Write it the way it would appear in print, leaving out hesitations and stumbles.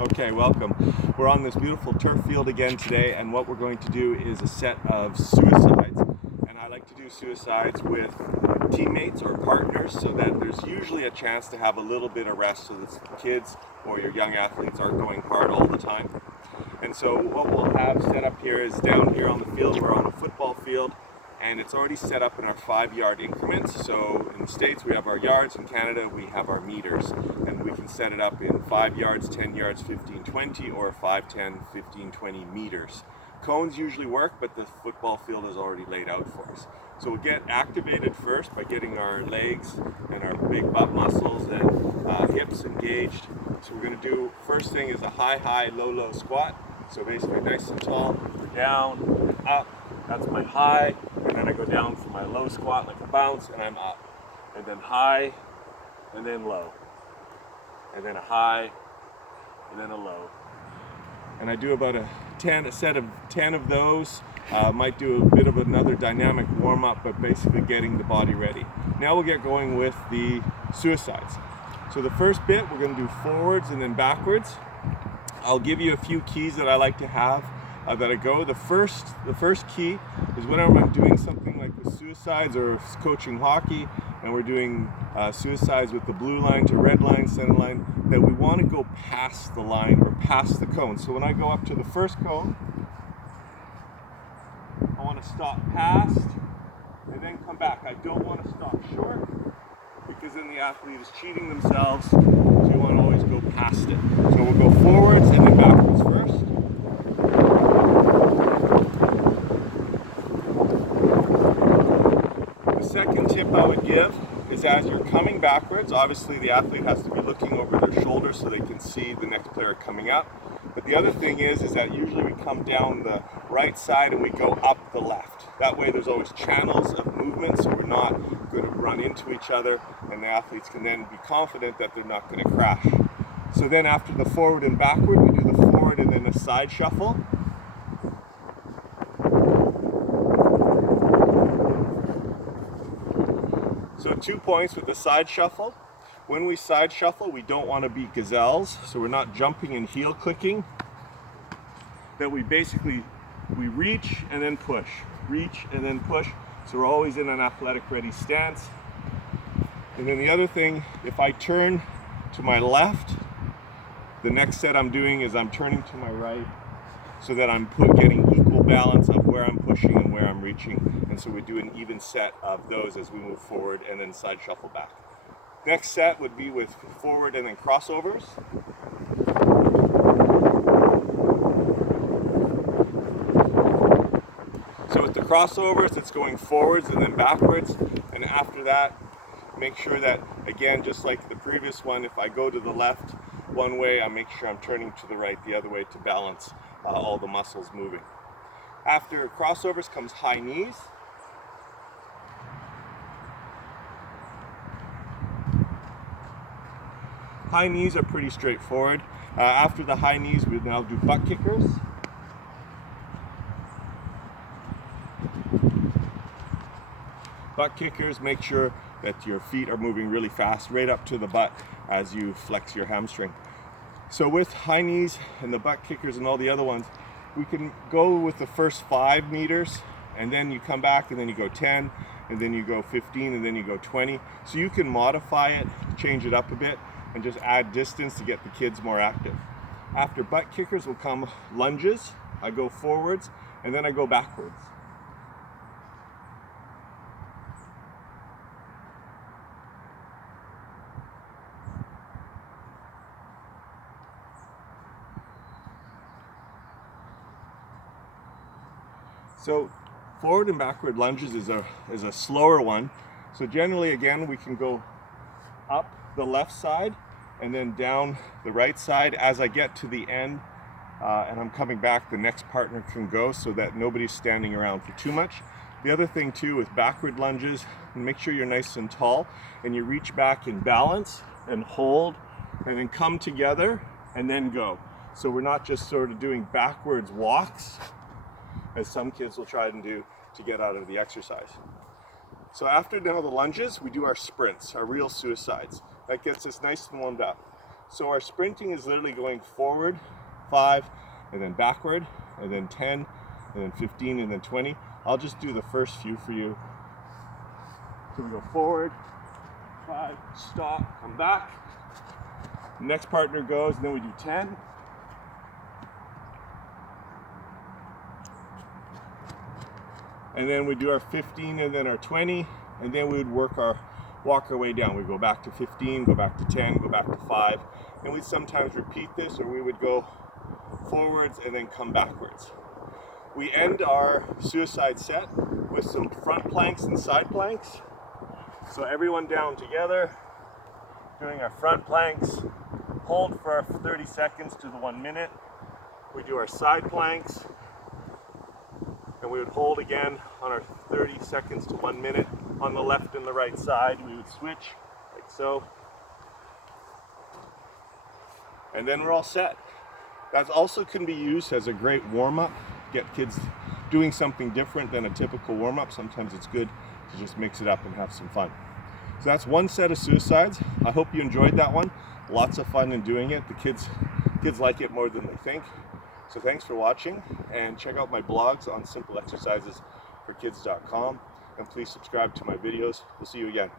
Okay, welcome. We're on this beautiful turf field again today, and what we're going to do is a set of suicides. And I like to do suicides with teammates or partners so that there's usually a chance to have a little bit of rest so that the kids or your young athletes aren't going hard all the time. And so what we'll have set up here is down here on the field, we're on a football field, and it's already set up in our 5-yard increments. So in the States we have our yards, in Canada we have our meters, and we can set it up in 5 yards, 10 yards, 15, 20, or 5, 10, 15, 20 meters. Cones usually work, but the football field is already laid out for us. So we'll get activated first by getting our legs and our big butt muscles and hips engaged. So we're going to do, first thing is a high, high, low, low squat. So basically nice and tall, down, up, that's my high, and then I go down for my low squat like a bounce, and I'm up. And then high, and then low. And then a high, and then a low. And I do about a set of 10 of those. Might do a bit of another dynamic warm-up, but basically getting the body ready. Now we'll get going with the suicides. So the first bit, we're going to do forwards and then backwards. I'll give you a few keys that I like to have that I go. The first key is whenever I'm doing something like with suicides or coaching hockey, and we're doing suicides with the blue line to red line, center line, that we want to go past the line or past the cone. So when I go up to the first cone, I want to stop past and then come back. I don't want to stop short because then the athlete is cheating themselves. So you want to always go past it. So we'll go forwards and then backwards first. The second tip I would give is as you're coming backwards, obviously the athlete has to be looking over their shoulder so they can see the next player coming up. But the other thing is that usually we come down the right side and we go up the left. That way there's always channels of movement, so we're not going to run into each other, and the athletes can then be confident that they're not going to crash. So then after the forward and backward, we do the forward and then a side shuffle. So 2 points with the side shuffle. When we side shuffle, we don't want to be gazelles, so we're not jumping and heel clicking. That we basically, we reach and then push, reach and then push. So we're always in an athletic ready stance. And then the other thing, if I turn to my left, the next set I'm doing is I'm turning to my right so that I'm getting equal balance of where I'm pushing and where I'm reaching. And so we do an even set of those as we move forward and then side shuffle back. Next set would be with forward and then crossovers. So with the crossovers, it's going forwards and then backwards. And after that, make sure that, again, just like the previous one, if I go to the left one way, I make sure I'm turning to the right the other way to balance all the muscles moving. After crossovers comes high knees. High knees are pretty straightforward. After the high knees, we now do butt kickers. Butt kickers, make sure that your feet are moving really fast right up to the butt as you flex your hamstring. So with high knees and the butt kickers and all the other ones, we can go with the first 5 meters, and then you come back and then you go 10, and then you go 15, and then you go 20. So you can modify it, change it up a bit, and just add distance to get the kids more active. After butt kickers will come lunges. I go forwards and then I go backwards. So forward and backward lunges is a slower one. So generally, again, we can go up the left side and then down the right side. As I get to the end and I'm coming back, the next partner can go so that nobody's standing around for too much. The other thing too with backward lunges, make sure you're nice and tall and you reach back in balance and hold and then come together and then go. So we're not just sort of doing backwards walks as some kids will try and do to get out of the exercise. So after now the lunges, we do our sprints, our real suicides. That gets us nice and warmed up. So our sprinting is literally going forward 5 and then backward and then 10 and then 15 and then 20. I'll just do the first few for you. So we go forward, 5, stop, come back. Next partner goes, and then we do 10. And then we do our 15 and then our 20, and then we would walk our way down. We go back to 15, go back to 10, go back to 5, and we'd sometimes repeat this, or we would go forwards and then come backwards. We end our suicide set with some front planks and side planks. So everyone down together, doing our front planks, hold for our 30 seconds to the 1 minute. We do our side planks, and we would hold again on our 30 seconds to 1 minute. On the left and the right side, we would switch, like so. And then we're all set. That also can be used as a great warm-up. Get kids doing something different than a typical warm-up. Sometimes it's good to just mix it up and have some fun. So that's one set of suicides. I hope you enjoyed that one. Lots of fun in doing it. The kids like it more than they think. So thanks for watching, and check out my blogs on simpleexercisesforkids.com, and please subscribe to my videos. We'll see you again.